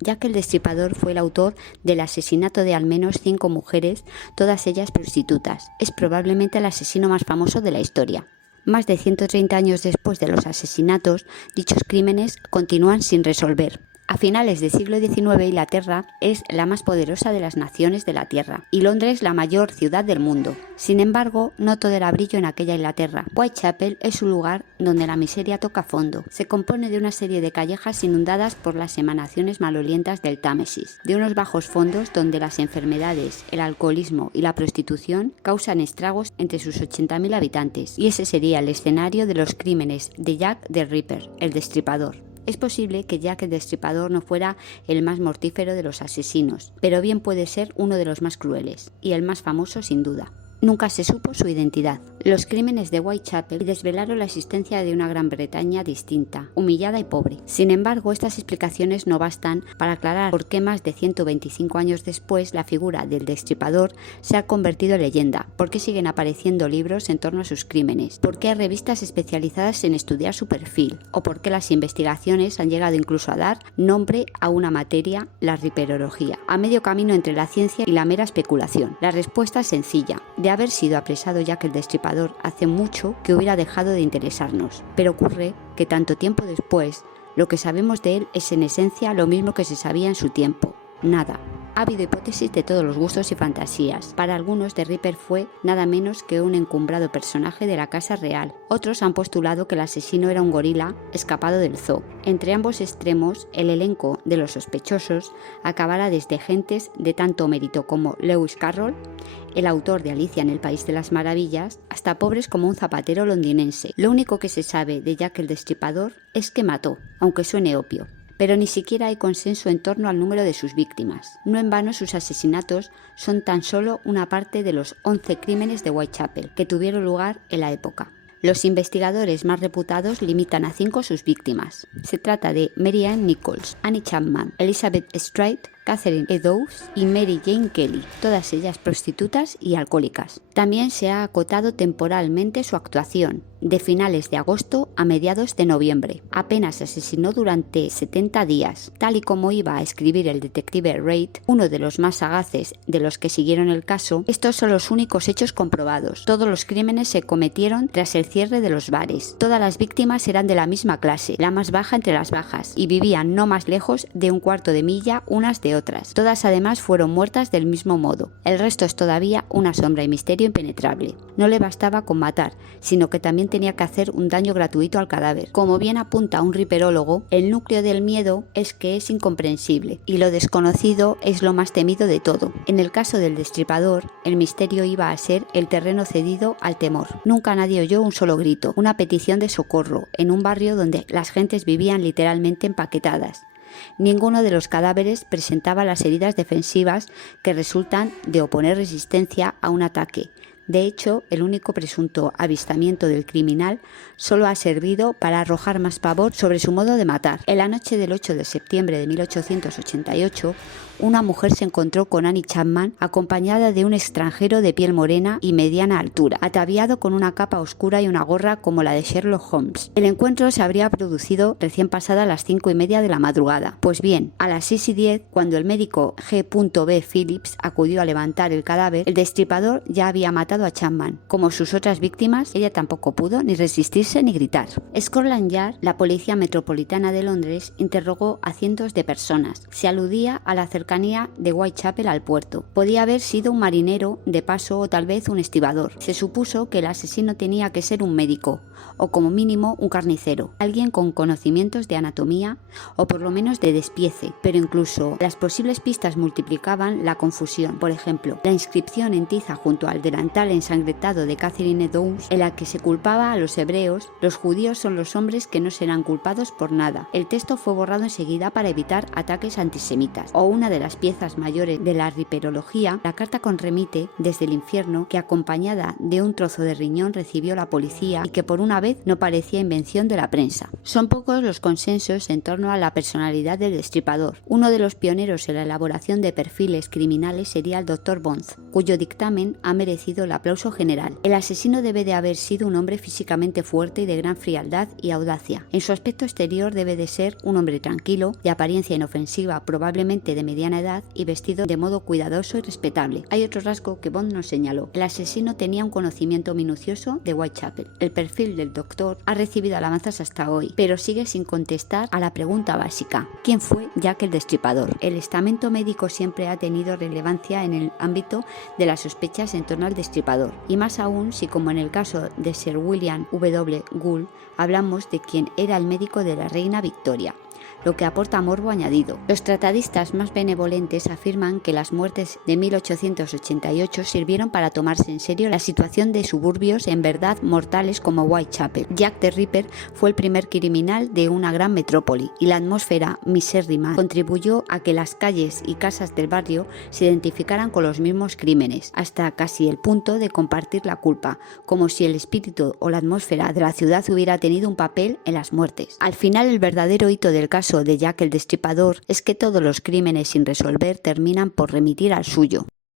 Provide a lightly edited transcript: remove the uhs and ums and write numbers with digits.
Jack el Destripador fue el autor del asesinato de al menos 5 mujeres, todas ellas prostitutas. Es probablemente el asesino más famoso de la historia. Más de 130 años después de los asesinatos, dichos crímenes continúan sin resolver. A finales del siglo XIX, Inglaterra es la más poderosa de las naciones de la Tierra y Londres la mayor ciudad del mundo. Sin embargo, no todo era brillo en aquella Inglaterra. Whitechapel es un lugar donde la miseria toca fondo. Se compone de una serie de callejas inundadas por las emanaciones malolientas del Támesis, de unos bajos fondos donde las enfermedades, el alcoholismo y la prostitución causan estragos entre sus 80.000 habitantes, y ese sería el escenario de los crímenes de Jack the Ripper, el Destripador. Es posible que Jack el Destripador no fuera el más mortífero de los asesinos, pero bien puede ser uno de los más crueles, y el más famoso sin duda. Nunca se supo su identidad. Los crímenes de Whitechapel desvelaron la existencia de una Gran Bretaña distinta, humillada y pobre. Sin embargo, estas explicaciones no bastan para aclarar por qué más de 125 años después la figura del Destripador se ha convertido en leyenda, por qué siguen apareciendo libros en torno a sus crímenes, por qué hay revistas especializadas en estudiar su perfil, o por qué las investigaciones han llegado incluso a dar nombre a una materia, la riperología, a medio camino entre la ciencia y la mera especulación. La respuesta es sencilla. De haber sido apresado Jack el Destripador hace mucho que hubiera dejado de interesarnos, pero ocurre que tanto tiempo después, lo que sabemos de él es en esencia lo mismo que se sabía en su tiempo, nada. Ha habido hipótesis de todos los gustos y fantasías. Para algunos, The Ripper fue nada menos que un encumbrado personaje de la Casa Real. Otros han postulado que el asesino era un gorila escapado del zoo. Entre ambos extremos, el elenco de los sospechosos acabará desde gentes de tanto mérito como Lewis Carroll, el autor de Alicia en el País de las Maravillas, hasta pobres como un zapatero londinense. Lo único que se sabe de Jack el Destripador es que mató, aunque suene obvio. Pero ni siquiera hay consenso en torno al número de sus víctimas. No en vano sus asesinatos son tan solo una parte de los 11 crímenes de Whitechapel que tuvieron lugar en la época. Los investigadores más reputados limitan a 5 sus víctimas. Se trata de Mary Ann Nichols, Annie Chapman, Elizabeth Stride, Catherine Eddowes y Mary Jane Kelly, todas ellas prostitutas y alcohólicas. También se ha acotado temporalmente su actuación, de finales de agosto a mediados de noviembre. Apenas asesinó durante 70 días. Tal y como iba a escribir el detective Reid, uno de los más sagaces de los que siguieron el caso, estos son los únicos hechos comprobados. Todos los crímenes se cometieron tras el cierre de los bares. Todas las víctimas eran de la misma clase, la más baja entre las bajas, y vivían no más lejos de un cuarto de milla unas de otras. Todas además fueron muertas del mismo modo. El resto es todavía una sombra y misterio impenetrable. No le bastaba con matar, sino que también tenía que hacer un daño gratuito al cadáver. Como bien apunta un riperólogo, el núcleo del miedo es que es incomprensible y lo desconocido es lo más temido de todo. En el caso del Destripador, el misterio iba a ser el terreno cedido al temor. Nunca nadie oyó un solo grito, una petición de socorro, en un barrio donde las gentes vivían literalmente empaquetadas. Ninguno de los cadáveres presentaba las heridas defensivas que resultan de oponer resistencia a un ataque. De hecho, el único presunto avistamiento del criminal solo ha servido para arrojar más pavor sobre su modo de matar. En la noche del 8 de septiembre de 1888, una mujer se encontró con Annie Chapman acompañada de un extranjero de piel morena y mediana altura, ataviado con una capa oscura y una gorra como la de Sherlock Holmes. El encuentro se habría producido recién pasada las 5:30 de la madrugada. Pues bien, a las 6:10, cuando el médico G. B. Phillips acudió a levantar el cadáver, el Destripador ya había matado a Chapman. Como sus otras víctimas, ella tampoco pudo ni resistirse ni gritar. Scotland Yard, la policía metropolitana de Londres, interrogó a cientos de personas. Se aludía a la cercanía de Whitechapel al puerto. Podía haber sido un marinero de paso o tal vez un estibador. Se supuso que el asesino tenía que ser un médico, o como mínimo un carnicero, alguien con conocimientos de anatomía o por lo menos de despiece, pero incluso las posibles pistas multiplicaban la confusión. Por ejemplo, la inscripción en tiza junto al delantal ensangrentado de Catherine Eddowes, en la que se culpaba a los hebreos: los judíos son los hombres que no serán culpados por nada. El texto fue borrado enseguida para evitar ataques antisemitas. O una de las piezas mayores de la riperología, la carta con remite desde el infierno que, acompañada de un trozo de riñón, recibió la policía y que por una vez no parecía invención de la prensa. Son pocos los consensos en torno a la personalidad del Destripador. Uno de los pioneros en la elaboración de perfiles criminales sería el Dr. Bones, cuyo dictamen ha merecido la aplauso general. El asesino debe de haber sido un hombre físicamente fuerte y de gran frialdad y audacia. En su aspecto exterior debe de ser un hombre tranquilo, de apariencia inofensiva, probablemente de mediana edad y vestido de modo cuidadoso y respetable. Hay otro rasgo que Bond nos señaló. El asesino tenía un conocimiento minucioso de Whitechapel. El perfil del doctor ha recibido alabanzas hasta hoy, pero sigue sin contestar a la pregunta básica: ¿quién fue Jack el Destripador? El estamento médico siempre ha tenido relevancia en el ámbito de las sospechas en torno al destripador, y más aún si, como en el caso de Sir William W. Gould, hablamos de quien era el médico de la reina Victoria, lo que aporta morbo añadido. Los tratadistas más benevolentes afirman que las muertes de 1888 sirvieron para tomarse en serio la situación de suburbios en verdad mortales como Whitechapel. Jack the Ripper fue el primer criminal de una gran metrópoli, y la atmósfera misérrima contribuyó a que las calles y casas del barrio se identificaran con los mismos crímenes, hasta casi el punto de compartir la culpa, como si el espíritu o la atmósfera de la ciudad hubiera tenido un papel en las muertes. Al final, el verdadero hito del caso de Jack el Destripador es que todos los crímenes sin resolver terminan por remitir al suyo.